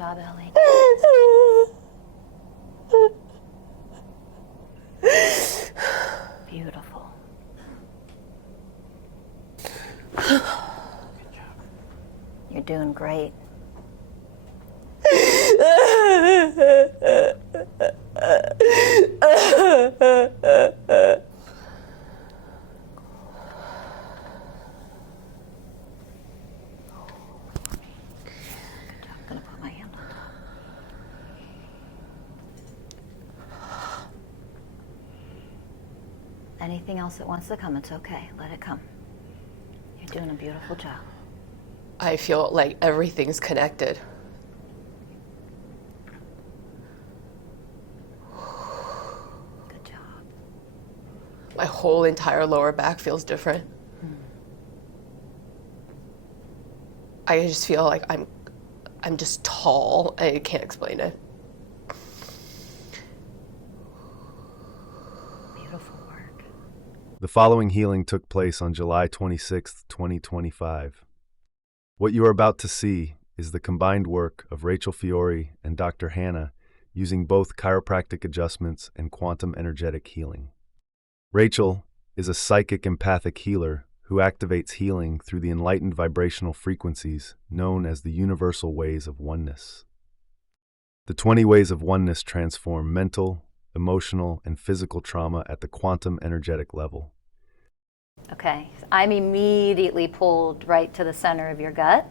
job, Ellie. Beautiful. You're doing great. Anything else that wants to come, it's okay. Let it come. You're doing a beautiful job. I feel like everything's connected. Good job. My whole entire lower back feels different. I just feel like I'm just tall. I can't explain it. Beautiful work. The following healing took place on July 26, 2025. What you are about to see is the combined work of Rachel Fiore and Dr. Hannah using both chiropractic adjustments and quantum energetic healing. Rachel is a psychic empathic healer who activates healing through the enlightened vibrational frequencies known as the universal ways of oneness. The 20 ways of oneness transform mental, emotional, and physical trauma at the quantum energetic level. Okay, I'm immediately pulled right to the center of your gut,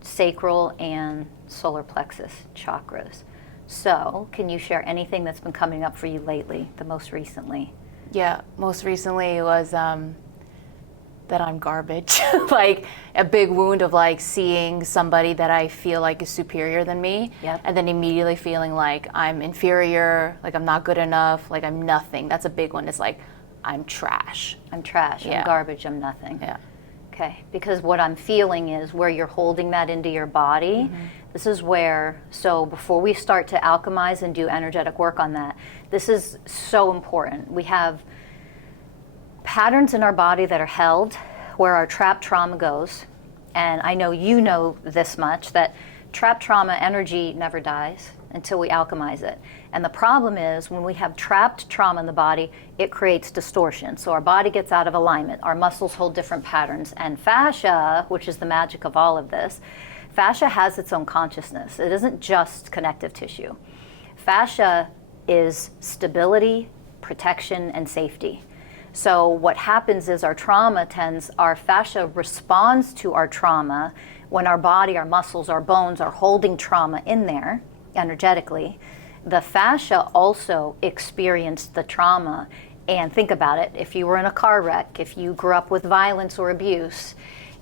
sacral and solar plexus chakras. So, can you share anything that's been coming up for you lately, the most recently? Yeah, most recently it was that I'm garbage. Like a big wound of like seeing somebody that I feel like is superior than me, and then immediately feeling like I'm inferior, like I'm not good enough, like I'm nothing. That's a big one. It's like, I'm trash. I'm trash, Yeah. I'm garbage, I'm nothing. Yeah. Okay, because what I'm feeling is where you're holding that into your body, this is where, so before we start to alchemize and do energetic work on that, this is so important. We have patterns in our body that are held where our trapped trauma goes, and I know you know this much, that trapped trauma energy never dies until we alchemize it. And the problem is when we have trapped trauma in the body, it creates distortion. So our body gets out of alignment, our muscles hold different patterns, and fascia, which is the magic of all of this, fascia has its own consciousness. It isn't just connective tissue. Fascia is stability, protection, and safety. So what happens is our fascia responds to our trauma when our body, our muscles, our bones are holding trauma in there energetically. The fascia also experienced the trauma. And think about it, if you were in a car wreck, if you grew up with violence or abuse,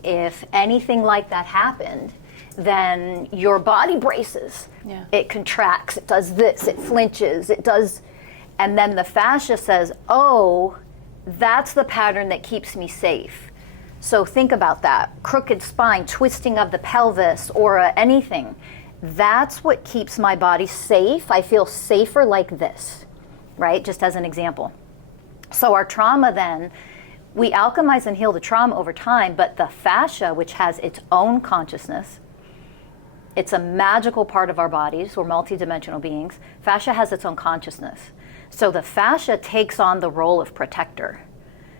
if anything like that happened, then your body braces. Yeah. It contracts, it does this, it flinches, it does, and then the fascia says, oh, that's the pattern that keeps me safe. So think about that. Crooked spine, twisting of the pelvis, or anything. That's what keeps my body safe. I feel safer like this, right? Just as an example. So our trauma then, we alchemize and heal the trauma over time, but the fascia, which has its own consciousness, it's a magical part of our bodies. We're multidimensional beings. Fascia has its own consciousness. So the fascia takes on the role of protector,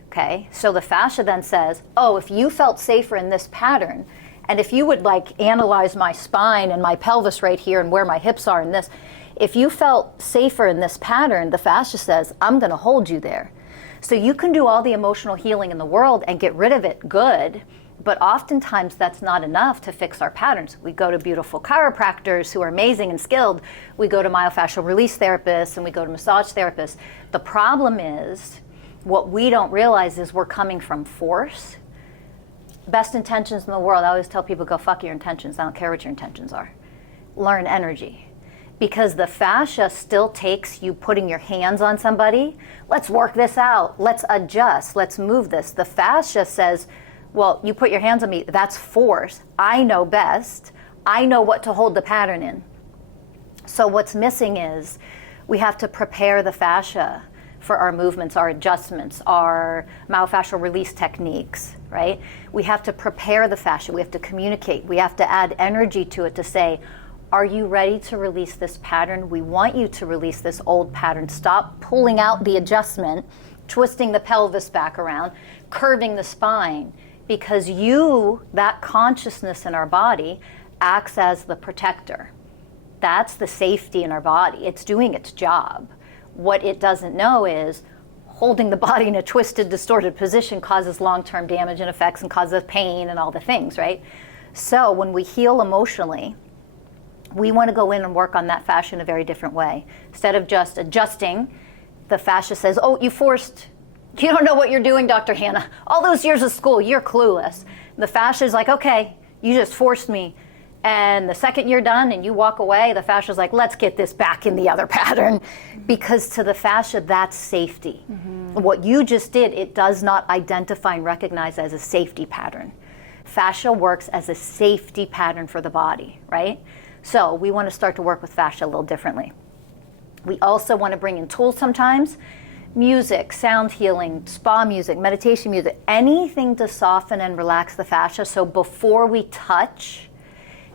okay? So the fascia then says, oh, if you felt safer in this pattern, and if you would like analyze my spine and my pelvis right here and where my hips are in this, if you felt safer in this pattern, the fascia says, I'm gonna hold you there. So you can do all the emotional healing in the world and get rid of it good, but oftentimes that's not enough to fix our patterns. We go to beautiful chiropractors who are amazing and skilled. We go to myofascial release therapists and we go to massage therapists. The problem is, what we don't realize is we're coming from force. Best intentions in the world, I always tell people, go fuck your intentions. I don't care what your intentions are. Learn energy. Because the fascia still takes you putting your hands on somebody. Let's work this out. Let's adjust. Let's move this. The fascia says, well, you put your hands on me, that's force. I know best. I know what to hold the pattern in. So what's missing is we have to prepare the fascia for our movements, our adjustments, our myofascial release techniques, right? We have to prepare the fascia, we have to communicate, we have to add energy to it to say, are you ready to release this pattern? We want you to release this old pattern. Stop pulling out the adjustment, twisting the pelvis back around, curving the spine, because that consciousness in our body acts as the protector. That's the safety in our body. It's doing its job. What it doesn't know is holding the body in a twisted, distorted position causes long-term damage and effects and causes pain and all the things, right? So when we heal emotionally, we want to go in and work on that fascia in a very different way. Instead of just adjusting, the fascia says, oh, you don't know what you're doing, Dr. Hannah. All those years of school, you're clueless. The fascia is like, okay, you just forced me. And the second you're done and you walk away, the fascia is like, let's get this back in the other pattern. Because to the fascia, that's safety. What you just did, it does not identify and recognize as a safety pattern. Fascia works as a safety pattern for the body, right? So we want to start to work with fascia a little differently. We also want to bring in tools sometimes. Music, sound healing, spa music, meditation music, anything to soften and relax the fascia. So before we touch,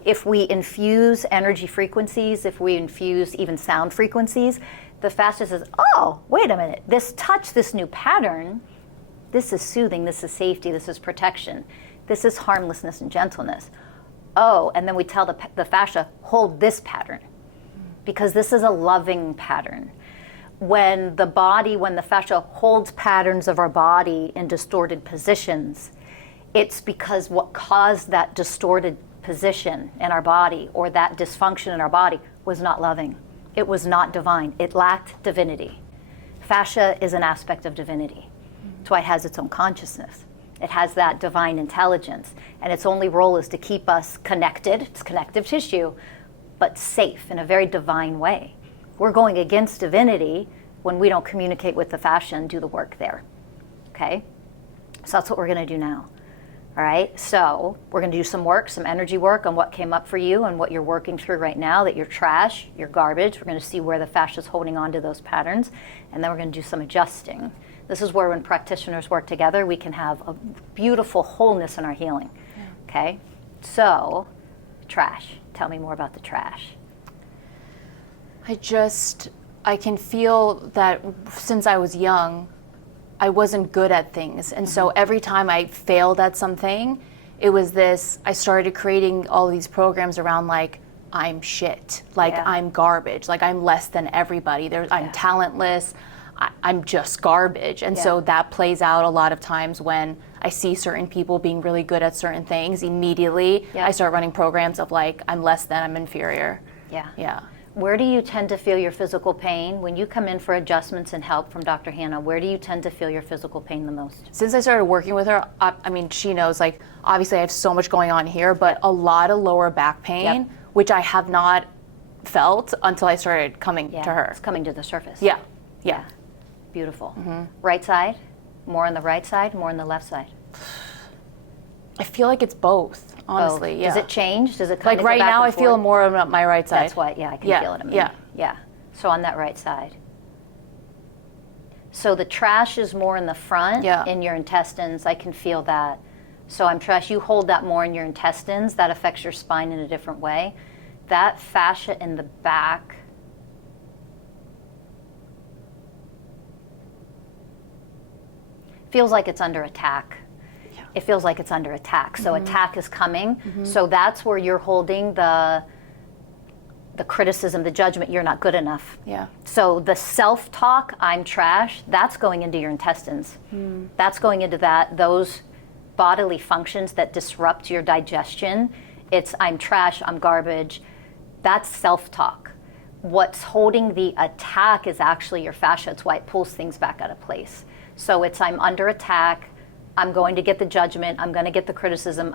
if we infuse energy frequencies, if we infuse even sound frequencies, the fascia says, oh, wait a minute, this touch, this new pattern, this is soothing, this is safety, this is protection, this is harmlessness and gentleness. Oh, and then we tell the fascia, hold this pattern, because this is a loving pattern. When the fascia holds patterns of our body in distorted positions, it's because what caused that distorted position in our body or that dysfunction in our body was not loving. It was not divine. It lacked divinity. Fascia is an aspect of divinity. That's why it has its own consciousness. It has that divine intelligence, and its only role is to keep us connected, it's connective tissue, but safe in a very divine way. We're going against divinity when we don't communicate with the fascia and do the work there, okay? So that's what we're gonna do now, all right? So we're gonna do some work, some energy work on what came up for you and what you're working through right now, that you're trash, you're garbage. We're gonna see where the fascia's holding on to those patterns, and then we're gonna do some adjusting. This is where when practitioners work together, we can have a beautiful wholeness in our healing, okay? So, trash. Tell me more about the trash. I can feel that since I was young, I wasn't good at things. And so every time I failed at something, it was I started creating all these programs around like, I'm shit, like I'm garbage, like I'm less than everybody. I'm talentless. I'm just garbage. And so that plays out a lot of times when I see certain people being really good at certain things. Immediately, I start running programs of like, I'm less than, I'm inferior. Yeah. Where do you tend to feel your physical pain? When you come in for adjustments and help from Dr. Hannah, where do you tend to feel your physical pain the most? Since I started working with her, I mean, she knows, like, obviously I have so much going on here, but a lot of lower back pain, which I have not felt until I started coming to her. It's coming to the surface. Yeah. Beautiful. Right side? More on the right side, more on the left side? I feel like it's both, honestly. Does it change? Does it kind of like right go back now and I feel forth? more on my right side. That's why, I can feel it. Yeah. So on that right side. So the trash is more in the front, in your intestines. I can feel that. So I'm trash. You hold that more in your intestines. That affects your spine in a different way. That fascia in the back feels like it's under attack. It feels like it's under attack. So attack is coming. So that's where you're holding the criticism, the judgment, you're not good enough. So the self-talk, I'm trash, that's going into your intestines. That's going into those bodily functions that disrupt your digestion. It's I'm trash, I'm garbage. That's self-talk. What's holding the attack is actually your fascia. It's why it pulls things back out of place. So it's I'm under attack, I'm going to get the judgment, I'm going to get the criticism,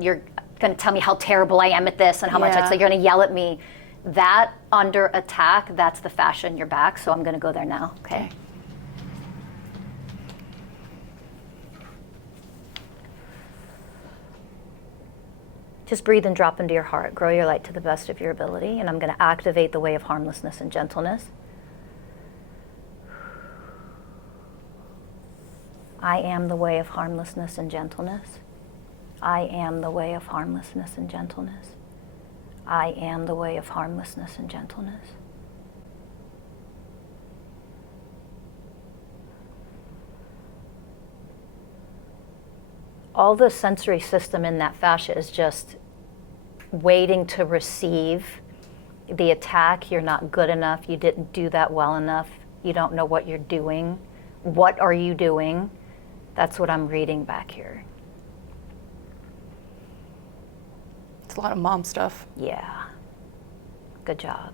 you're going to tell me how terrible I am at this and how much you're going to yell at me. That under attack, that's the fascia in your back, so I'm going to go there now, okay? Just breathe and drop into your heart. Grow your light to the best of your ability, and I'm going to activate the way of harmlessness and gentleness. I am the way of harmlessness and gentleness. I am the way of harmlessness and gentleness. I am the way of harmlessness and gentleness. All the sensory system in that fascia is just waiting to receive the attack. You're not good enough. You didn't do that well enough. You don't know what you're doing. What are you doing? That's what I'm reading back here. It's a lot of mom stuff. Yeah. Good job.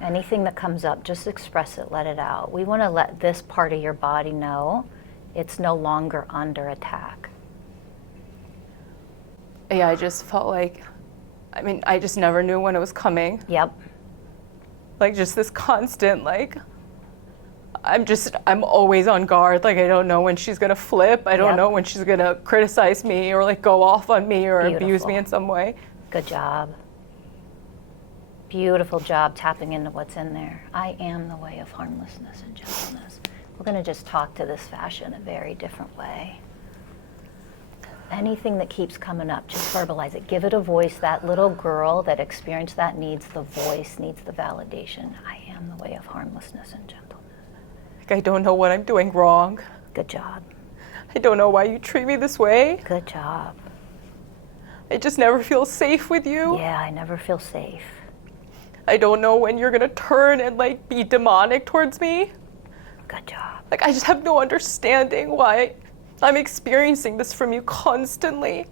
Anything that comes up, just express it, let it out. We want to let this part of your body know it's no longer under attack. Yeah, I just felt like, I just never knew when it was coming. Yep. Like just this constant, like, I'm always on guard. Like I don't know when she's gonna flip. I don't know when she's gonna criticize me or like go off on me or abuse me in some way. Good job. Beautiful job tapping into what's in there. I am the way of harmlessness and gentleness. We're going to just talk to this fascia in a very different way. Anything that keeps coming up, just verbalize it. Give it a voice. That little girl that experienced that needs the voice, needs the validation. I am the way of harmlessness and gentleness. Like I don't know what I'm doing wrong. Good job. I don't know why you treat me this way. Good job. I just never feel safe with you. Yeah, I never feel safe. I don't know when you're gonna turn and like be demonic towards me. Good job. Like I just have no understanding why I'm experiencing this from you constantly.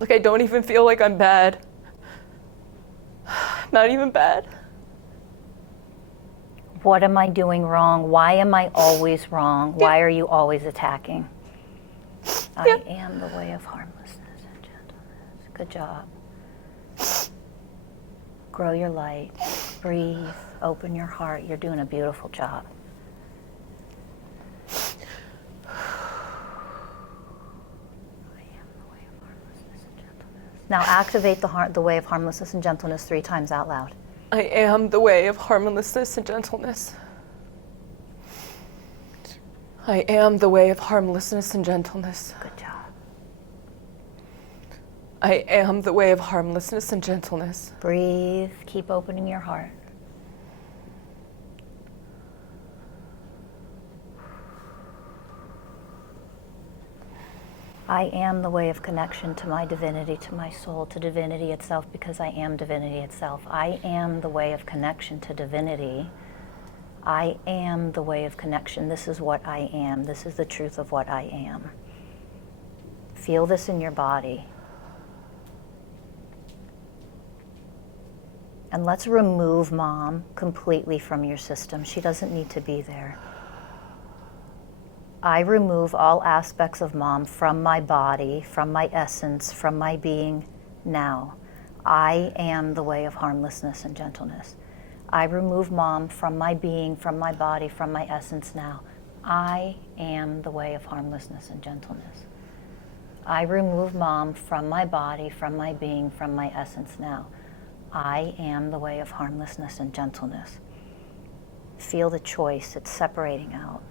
Like I don't even feel like I'm bad. Not even bad. What am I doing wrong? Why am I always wrong? Why are you always attacking? I am the way of harmlessness and gentleness. Good job. Grow your light. Breathe. Open your heart. You're doing a beautiful job. Now activate the way of harmlessness and gentleness 3 times out loud. I am the way of harmlessness and gentleness. I am the way of harmlessness and gentleness. Good job. I am the way of harmlessness and gentleness. Breathe. Keep opening your heart. I am the way of connection to my divinity, to my soul, to divinity itself, because I am divinity itself. I am the way of connection to divinity. I am the way of connection. This is what I am. This is the truth of what I am. Feel this in your body. And let's remove Mom completely from your system. She doesn't need to be there. I remove all aspects of Mom from my body, from my essence, from my being now. I am the way of harmlessness and gentleness. I remove Mom from my being, from my body, from my essence now. I am the way of harmlessness and gentleness. I remove Mom from my body, from my being, from my essence now. I am the way of harmlessness and gentleness. Feel the choice, it's separating out.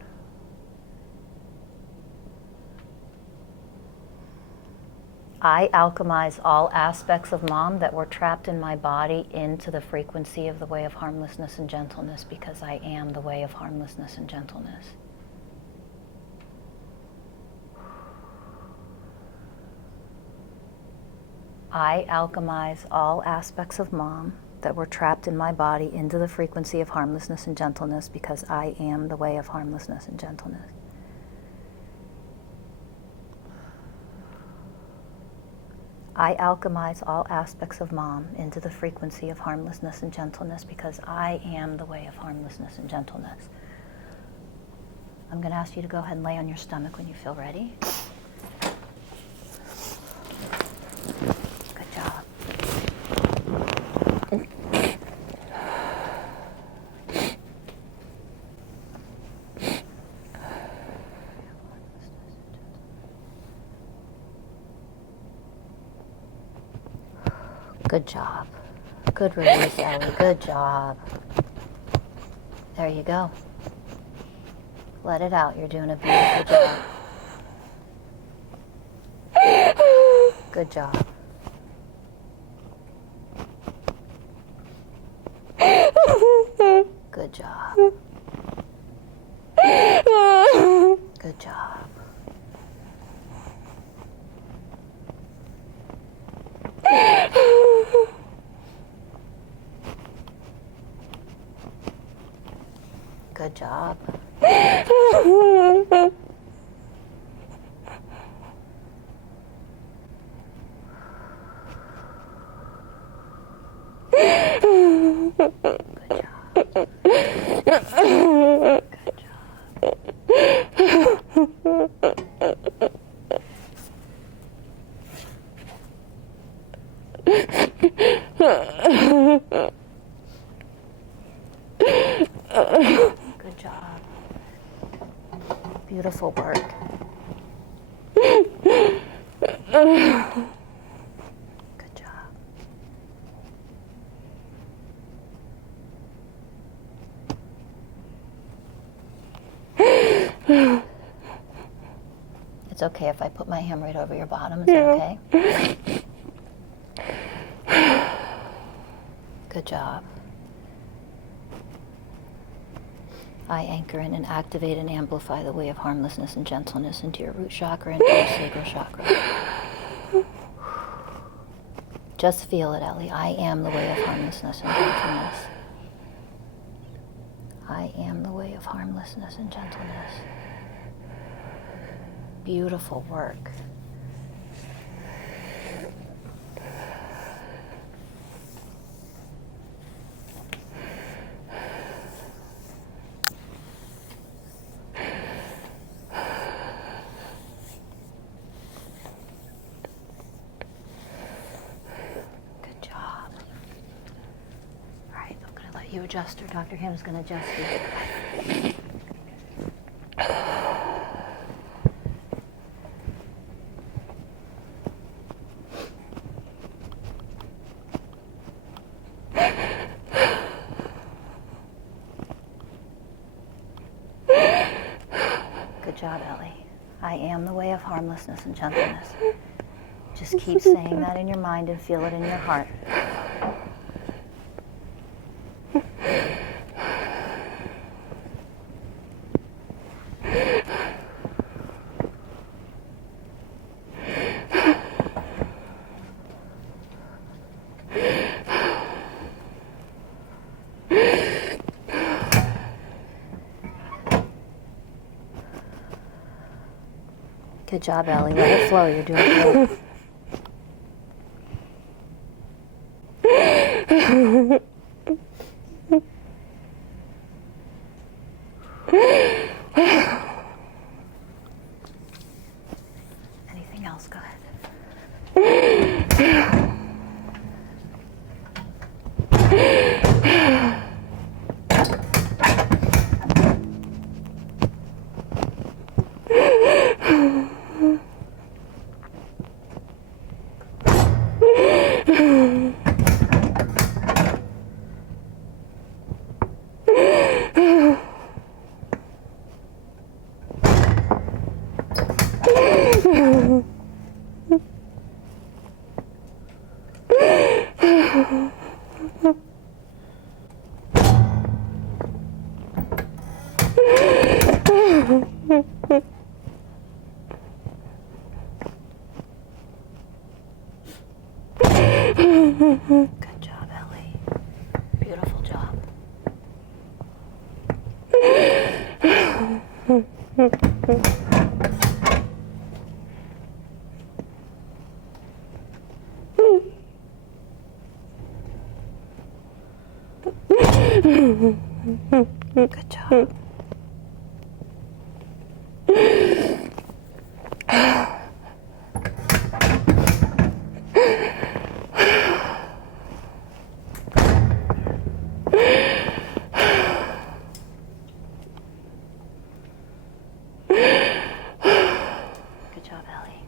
I alchemize all aspects of Mom that were trapped in my body into the frequency of the way of harmlessness and gentleness, because I am the way of harmlessness and gentleness. I alchemize all aspects of Mom that were trapped in my body into the frequency of harmlessness and gentleness, because I am the way of harmlessness and gentleness. I alchemize all aspects of Mom into the frequency of harmlessness and gentleness, because I am the way of harmlessness and gentleness. I'm going to ask you to go ahead and lay on your stomach when you feel ready. Good job. Good job. Good release, Ellie. Good job. There you go. Let it out. You're doing a beautiful job. Good job. Good job. Good job. Good job. Good job. Beautiful work. Good job. It's okay if I put my hand right over your bottom. Is that okay? Good job. I anchor in and activate and amplify the way of harmlessness and gentleness into your root chakra and your sacral chakra. Just feel it, Ellie. I am the way of harmlessness and gentleness. I am the way of harmlessness and gentleness. Beautiful work. You adjust her. Dr. Hannah's going to adjust you. Good job, Ellie. I am the way of harmlessness and gentleness. Just keep saying that in your mind and feel it in your heart. Good job, Ellie. Let it flow. You're doing great. Anything else? Go ahead. Good job, Ellie. Beautiful job. Good job. Good job, Ellie.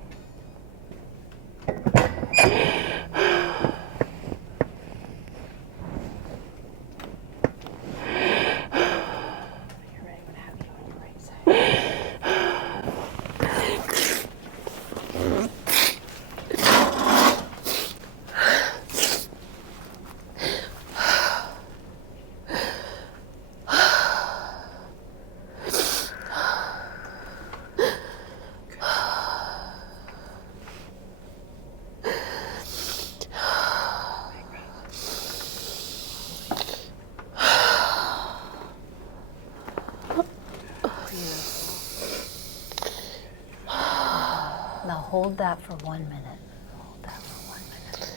hold that for 1 minute. Hold that for 1 minute.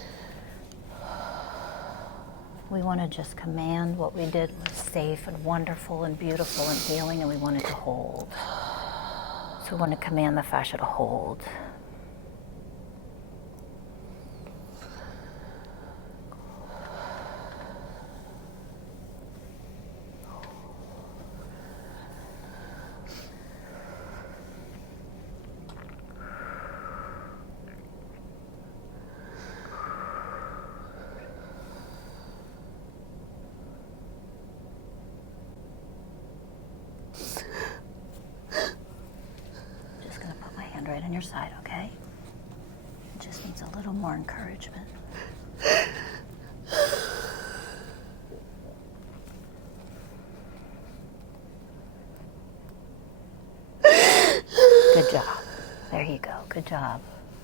We want to just command what we did was safe and wonderful and beautiful and healing, and we want it to hold. So we want to command the fascia to hold. Right on your side, okay? It just needs a little more encouragement. Good job. There you go. Good job.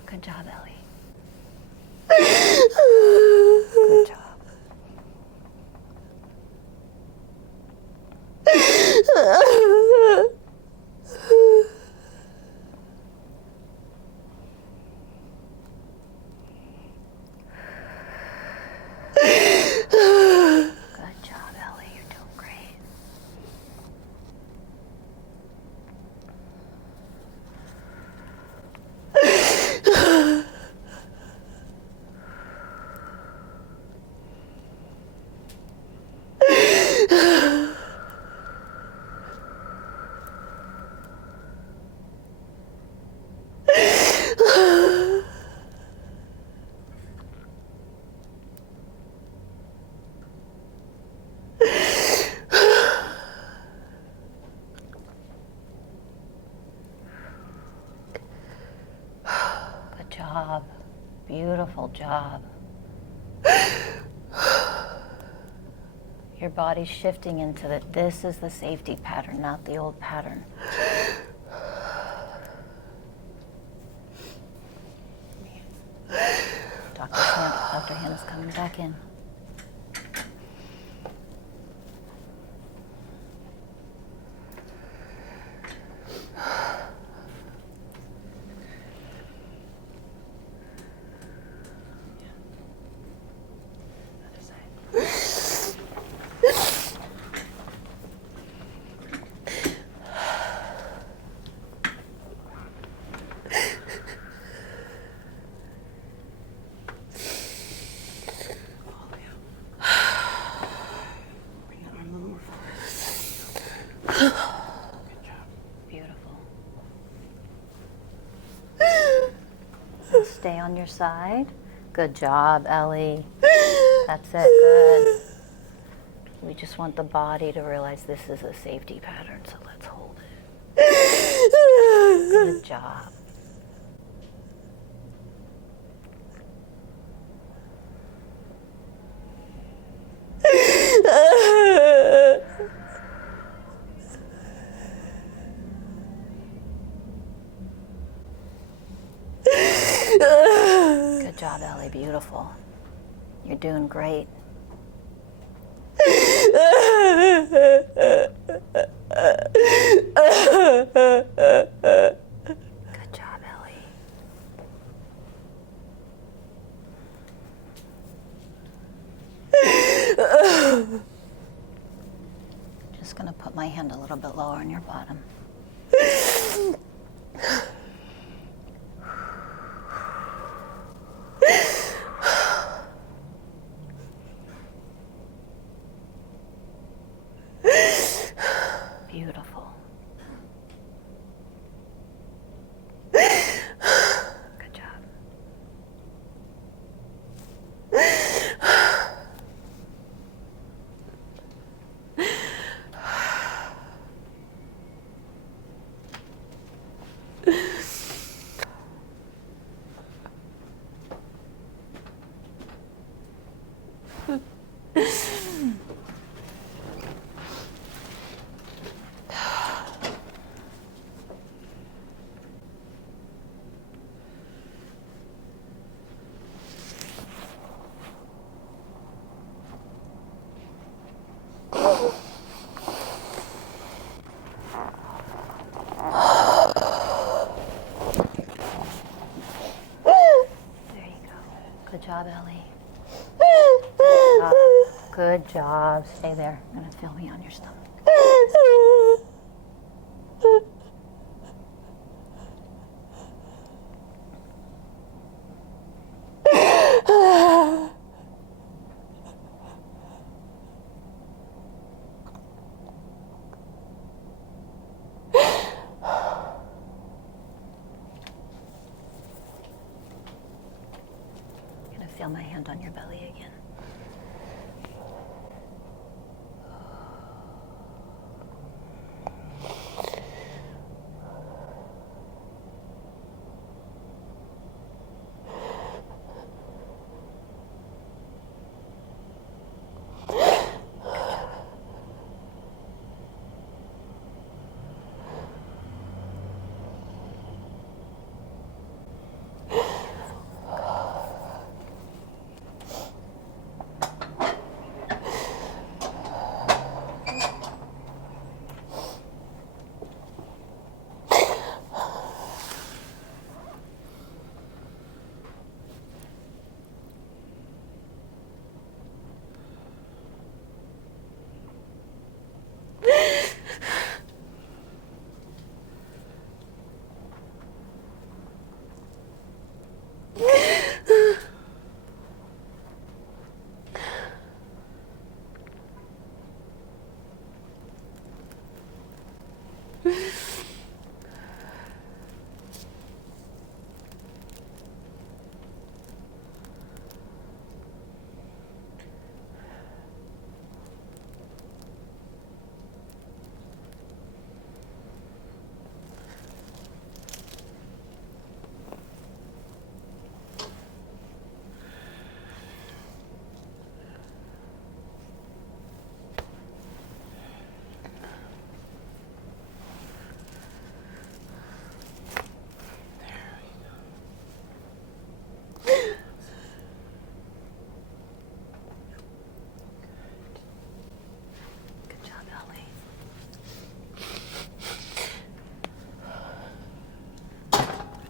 Good job, Ellie. Good job. Job. Beautiful job. Your body's shifting into that. This is the safety pattern, not the old pattern. Dr. Hannah's coming back in. Stay on your side. Good job, Ellie. That's it, good. We just want the body to realize this is a safety pattern, so let's hold it. Good job. Good job, Ellie. Beautiful. You're doing great. Good job, Ellie. Just going to put my hand a little bit lower on your bottom. Beautiful. Good job. job, Ellie. Good job. Good job. Stay there. I'm going to feel me on your stomach. Feel my hand on your belly again.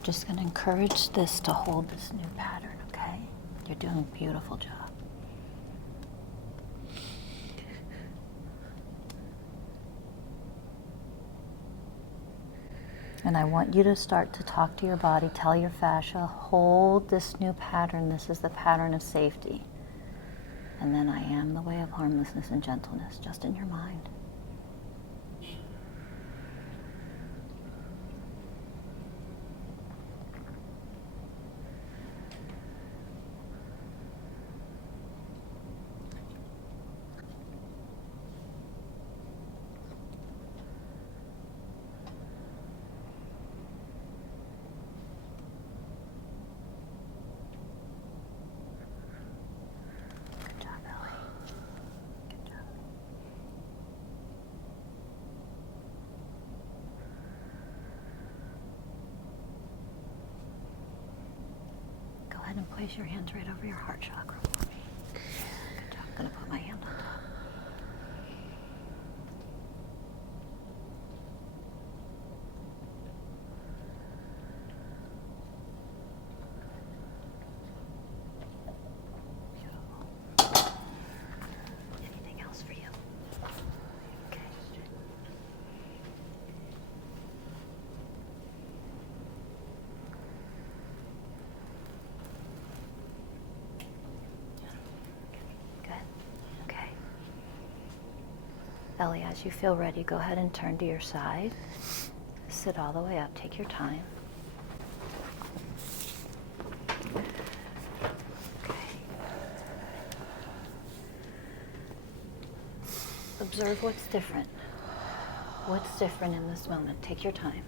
Just going to encourage this to hold this new pattern, okay? You're doing a beautiful job. And I want you to start to talk to your body, tell your fascia, hold this new pattern. This is the pattern of safety. And then I am the way of harmlessness and gentleness, just in your mind. And place your hands right over your heart chakra for me. Good job. I'm going to put my hand on top. Beautiful. Anything else for you? Okay. Ellie, as you feel ready, go ahead and turn to your side. Sit all the way up. Take your time. Okay. Observe what's different. What's different in this moment? Take your time.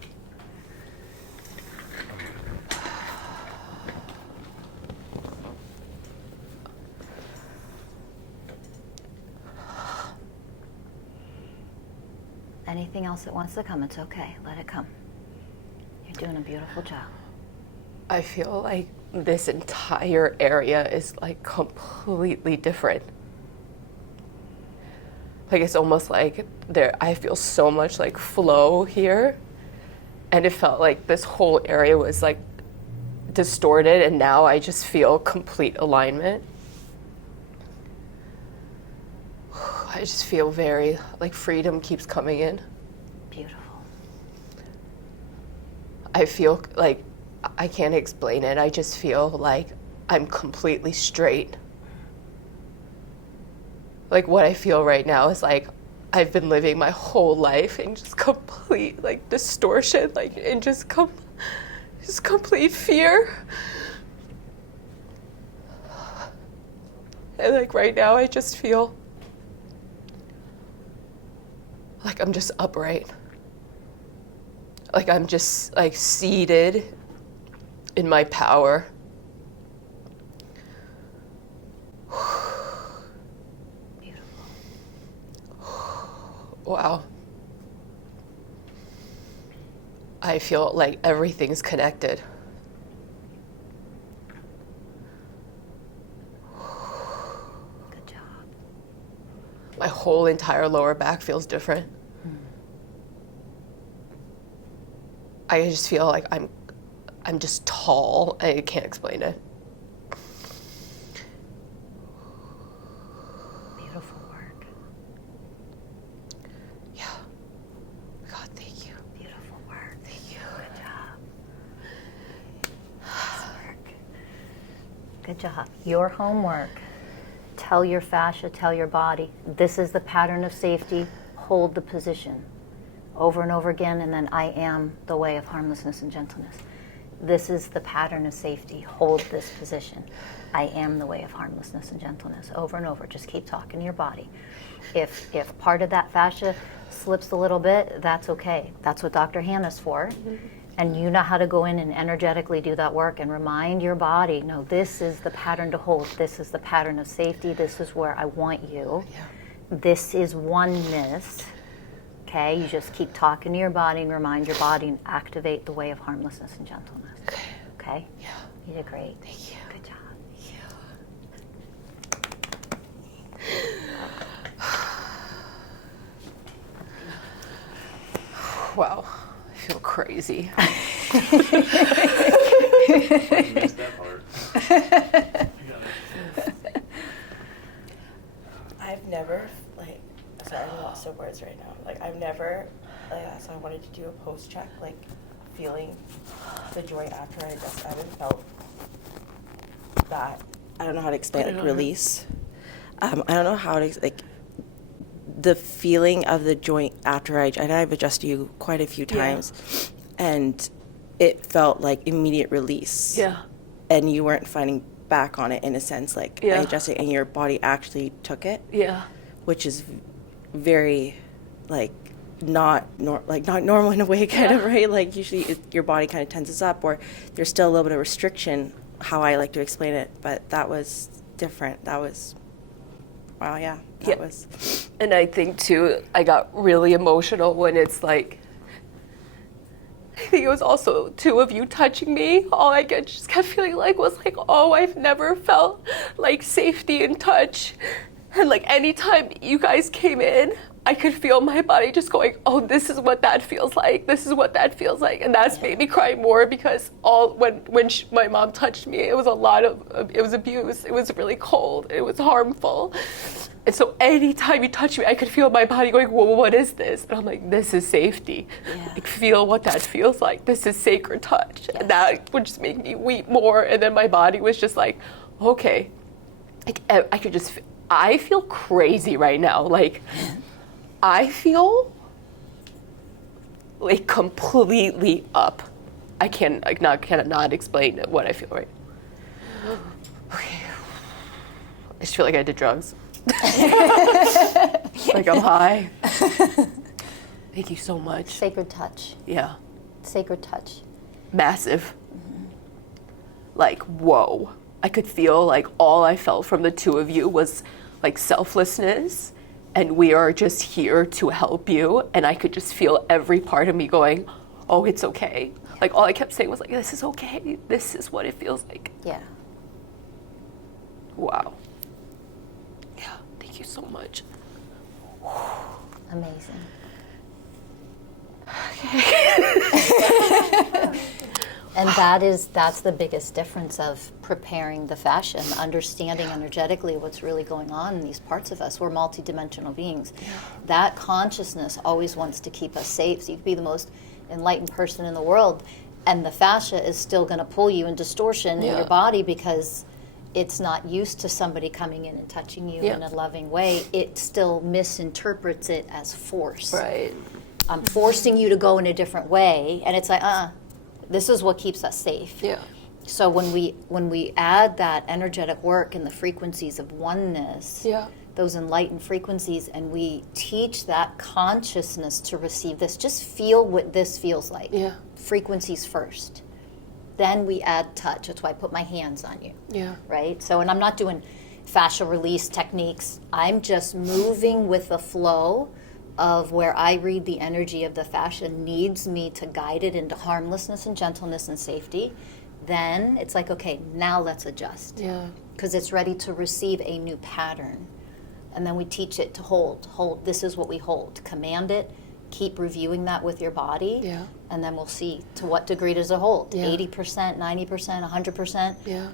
Anything else that wants to come, it's okay. Let it come. You're doing a beautiful job. I feel like this entire area is like completely different. Like it's almost like I feel so much like flow here, and it felt like this whole area was like distorted, and now I just feel complete alignment. I just feel very, like, freedom keeps coming in. Beautiful. I feel like, I can't explain it. I just feel like I'm completely straight. Like, what I feel right now is like I've been living my whole life in just complete, like, distortion, like, and just complete fear. And, like, right now I just feel like I'm just upright. Like I'm just, like, seated in my power. Wow. I feel like everything's connected. Good job. My whole entire lower back feels different. I just feel like I'm just tall. I can't explain it. Beautiful work. Yeah. God, thank you. Beautiful work. Thank you. Good job. Nice work. Good job. Your homework. Tell your fascia, tell your body, this is the pattern of safety, hold the position. Over and over again, and then I am the way of harmlessness and gentleness. This is the pattern of safety, hold this position. I am the way of harmlessness and gentleness. Over and over, just keep talking to your body. If part of that fascia slips a little bit, that's okay. That's what Dr. Hannah's for. And you know how to go in and energetically do that work and remind your body, no, this is the pattern to hold. This is the pattern of safety. This is where I want you. Yeah. This is oneness. Okay, you just keep talking to your body and remind your body and activate the way of harmlessness and gentleness. Okay? Yeah. You did great. Thank you. Good job. Wow. I feel crazy. Missed that part. I've never, like, sorry, I'm lost of words right now. Like, I've never, so I wanted to do a post check, like, feeling the joy after I haven't felt that. I don't know how to explain, like, release. I don't know how to, like, the feeling of the joint after I've adjusted you quite a few times, and it felt like immediate release. Yeah. And you weren't fighting back on it in a sense, like, I adjusted and your body actually took it. Yeah. Which is very, like, not normal in a way, kind of, right? Like, usually your body kind of tenses up, or there's still a little bit of restriction, how I like to explain it, but that was different. That was, wow, yeah. That was. And I think, too, I got really emotional when it's like, I think it was also two of you touching me. All I just kept feeling like was like, oh, I've never felt like safety in touch. And like anytime you guys came in, I could feel my body just going, oh, this is what that feels like. This is what that feels like. And that's made me cry more because my mom touched me, it was it was abuse. It was really cold. It was harmful. And so anytime you touch me, I could feel my body going, whoa, what is this? And I'm like, this is safety. Yeah. Like, feel what that feels like. This is sacred touch. Yes. And that would just make me weep more. And then my body was just like, okay. Like, I could just, I feel crazy right now. Like, I feel like completely up. I cannot explain what I feel right now. Okay. I just feel like I did drugs. Like I'm high. Thank you so much. Sacred touch. Yeah. Sacred touch. Massive. Like, whoa. I could feel like all I felt from the two of you was like selflessness, and we are just here to help you. And I could just feel every part of me going, oh, it's okay. Like, all I kept saying was like, this is okay. This is what it feels like. Yeah. Wow. Yeah, thank you so much. Amazing. And that's the biggest difference of preparing the fascia and understanding energetically what's really going on in these parts of us. We're multidimensional beings. That consciousness always wants to keep us safe. So you could be the most enlightened person in the world, and the fascia is still going to pull you in distortion in your body because it's not used to somebody coming in and touching you in a loving way. It still misinterprets it as force. Right. I'm forcing you to go in a different way, and it's like, this is what keeps us safe. Yeah. So when we add that energetic work and the frequencies of oneness, those enlightened frequencies, and we teach that consciousness to receive this, just feel what this feels like. Yeah. Frequencies first. Then we add touch. That's why I put my hands on you. Yeah. Right? So, and I'm not doing fascial release techniques. I'm just moving with the flow of where I read the energy of the fascia needs me to guide it into harmlessness and gentleness and safety. Then it's like, okay, now let's adjust. Yeah. Because it's ready to receive a new pattern. And then we teach it to hold. This is what we hold. Command it. Keep reviewing that with your body. Yeah. And then we'll see to what degree does it hold. Yeah. 80%, 90%, 100%. Yeah.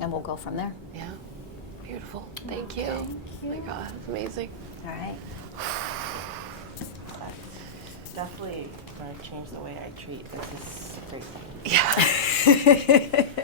And we'll go from there. Yeah. Beautiful. Thank you. Oh my God, it's amazing. All right. Definitely going to change the way I treat. This is great. Yeah.